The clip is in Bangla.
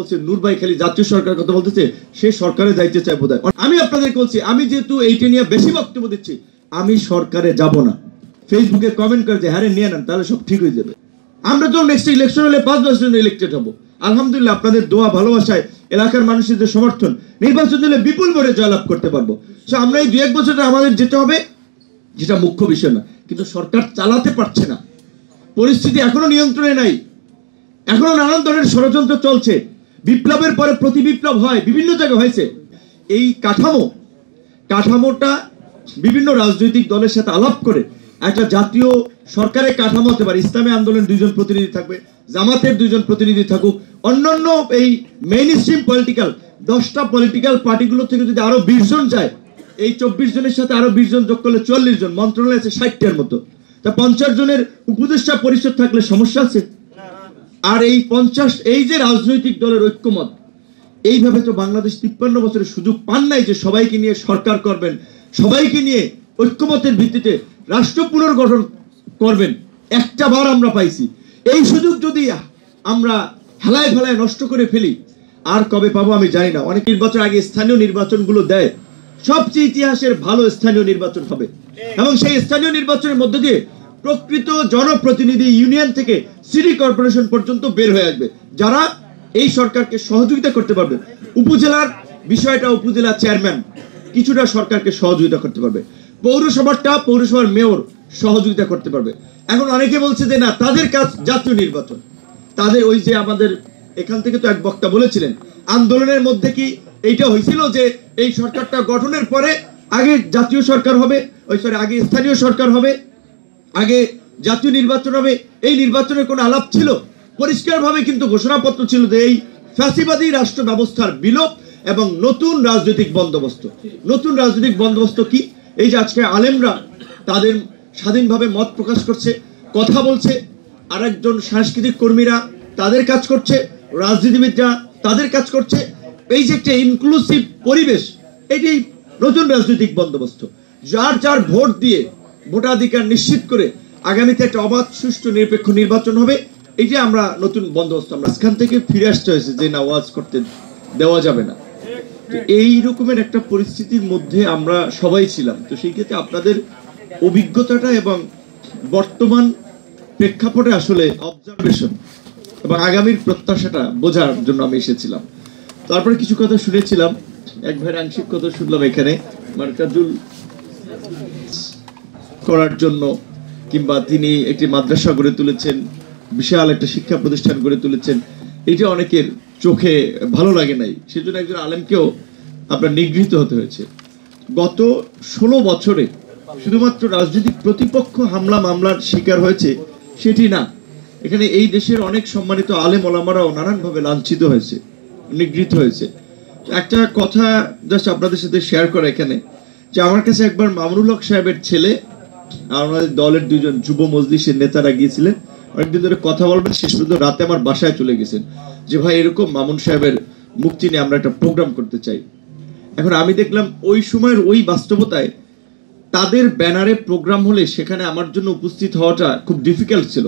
বলছে নূর ভাই খালি জাতীয় সরকার কথা বলতেছে, সে সরকারে যাইতে চায় বোধহয়। আমি আপনাদেরকে বলছি, আমি যেহেতু এইটা নিয়ে বেশি বক্তব্য দিচ্ছি, আমি সরকারে যাব না। ফেসবুকে কমেন্ট করে যে হ্যাঁ নিয়ে নেন, তাহলে সব ঠিক হয়ে যাবে। আমরা তো নেক্সট ইলেকশন হলে 5 বছরের জন্য ইলেক্টেড হবো। আলহামদুলিল্লাহ আপনাদের দোয়া ভালোবাসায়, এলাকার মানুষের যে সমর্থন, নির্বাচন দিলে বিপুল ভোটে জয়লাভ করতে পারবো। সো আমরা এই 2-1 বছরে আমাদের যেতে হবে, যেটা মুখ্য বিষয় না। কিন্তু সরকার চালাতে পারছে না, পরিস্থিতি এখনো নিয়ন্ত্রণে নাই, এখনো নানান ধরনের ষড়যন্ত্র চলছে। বিপ্লবের পরে প্রতি বিপ্লব হয়, বিভিন্ন জায়গায় হয়েছে। এই কাঠামোটা বিভিন্ন রাজনৈতিক দলের সাথে আলাপ করে একটা জাতীয় সরকারের কাঠামো হতে পারে। ইসলামী আন্দোলনের 2 জন প্রতিনিধি থাকবে, জামাতের 2 জন প্রতিনিধি থাকুক, অন্যান্য এই মেইন স্ট্রিম পলিটিক্যাল 10টা পলিটিক্যাল পার্টিগুলো থেকে যদি আরো 20 জন যায়, এই 24 জনের সাথে আরো 20 জন যোগ করলে 40 জন, মন্ত্রণালয় আছে 60টার মতো, তা 50 জনের উপদেষ্টা পরিষদ থাকলে সমস্যা আছে? আর এই 50 এই যে রাজনৈতিক দলের ঐক্যমত, এইভাবে তো বাংলাদেশ 53 বছরের সুযোগ পান নাই যে সবাইকে নিয়ে সরকার করবেন, সবাইকে নিয়ে ঐক্যমতের ভিত্তিতে রাষ্ট্র পুনর্গঠন করবেন। একটা বার আমরা পাইছি, এই সুযোগ যদি আমরা হেলায় ফেলায় নষ্ট করে ফেলি, আর কবে পাবো আমি জানি না। অনেক নির্বাচন আগে স্থানীয় নির্বাচনগুলো দেয়, সবচেয়ে ইতিহাসের ভালো স্থানীয় নির্বাচন হবে, এবং সেই স্থানীয় নির্বাচনের মধ্য দিয়ে প্রকৃত জনপ্রতিনিধি ইউনিয়ন থেকে সিটি কর্পোরেশন পর্যন্ত বের হয়ে আসবে, যারা এই সরকারকে সহযোগিতা করতে পারবে। উপজেলার বিষয়টা উপজেলা চেয়ারম্যান কিছুটা সরকারকে সহযোগিতা করতে পারবে, পৌরসভার মেয়র সহযোগিতা করতে পারবে। এখন অনেকে বলছে যে না, তাদের কাজ জাতীয় নির্বাচন, তাদের ওই যে আমাদের এখান থেকে তো এক বক্তা বলেছিলেন, আন্দোলনের মধ্যে কি এইটা হয়েছিল যে এই সরকারটা গঠনের পরে আগে জাতীয় সরকার হবে, আগে স্থানীয় সরকার হবে, আগে জাতীয় নির্বাচন হবে? এই নির্বাচনের কোনো আলাপ ছিল? পরিষ্কারভাবে কিন্তু ঘোষণাপত্র ছিল যে এই ফ্যাসিবাদী রাষ্ট্র ব্যবস্থার বিলোপ এবং নতুন রাজনৈতিক বন্দোবস্ত। নতুন রাজনৈতিক বন্দোবস্ত কি? এই যে আজকে আলেমরা তাদের স্বাধীনভাবে মত প্রকাশ করছে, কথা বলছে, আরেকজন সাংস্কৃতিক কর্মীরা তাদের কাজ করছে, রাজনীতিবিদরা তাদের কাজ করছে। এই যে একটা ইনক্লুসিভ পরিবেশ, এটাই নতুন রাজনৈতিক বন্দোবস্ত। যার যার ভোট দিয়ে ভোটাধিকার নিশ্চিত করে আগামীতে একটা অবাধ, সুষ্ঠু, নিরপেক্ষ নির্বাচন হবে, এটা আমরা নতুন বন্দোবস্ত। আমরা সেখান থেকে ফিরে আসতে হয়েছে যে না, ওয়াজ করতে দেওয়া যাবে না। এই রকমের একটা পরিস্থিতির মধ্যে আমরা সবাই ছিলাম। তো সেই ক্ষেত্রে আপনাদের অভিজ্ঞতাটা এবং বর্তমান প্রেক্ষাপটে আসলে অবজারভেশন এবং আগামীর প্রত্যাশাটা বোঝার জন্য আমি এসেছিলাম। তারপরে কিছু কথা শুনেছিলাম, এক ভাইয়ের আংশিক কথা শুনলাম এখানে, মার্কাজুল করার জন্য, কিংবা তিনি একটি মাদ্রাসা গড়ে তুলেছেন, বিশাল একটা শিক্ষা প্রতিষ্ঠান গড়ে তুলেছেন, এটা অনেকের চোখে ভালো লাগে নাই। সেজন্য একজন আলেমকেও আপনার নিগৃহীত হতে হয়েছে। গত 16 বছরে শুধুমাত্র রাজনৈতিক প্রতিপক্ষ হামলা মামলার শিকার হয়েছে সেটি না, এখানে এই দেশের অনেক সম্মানিত আলেম ওলামারাও নানানভাবে লাঞ্ছিত হয়েছে, নিগৃহীত হয়েছে। একটা কথা জাস্ট আপনাদের সাথে শেয়ার করা এখানে, যে আমার কাছে একবার মামুনুল হক সাহেবের ছেলে, আমাদের দলের 2 জন যুব মজলিসের নেতারা গিয়েছিলেন, অনেকদিন ধরে কথা বলবেন, শেষ পর্যন্ত রাতে আমার বাসায় চলে গেছেন যে ভাই এরকম মামুন সাহেবের মুক্তি নিয়ে আমরা একটা প্রোগ্রাম করতে চাই। এখন আমি দেখলাম ওই সময়ের ওই বাস্তবতায় তাদের ব্যানারে প্রোগ্রাম হলে সেখানে আমার জন্য উপস্থিত হওয়াটা খুব ডিফিকাল্ট ছিল।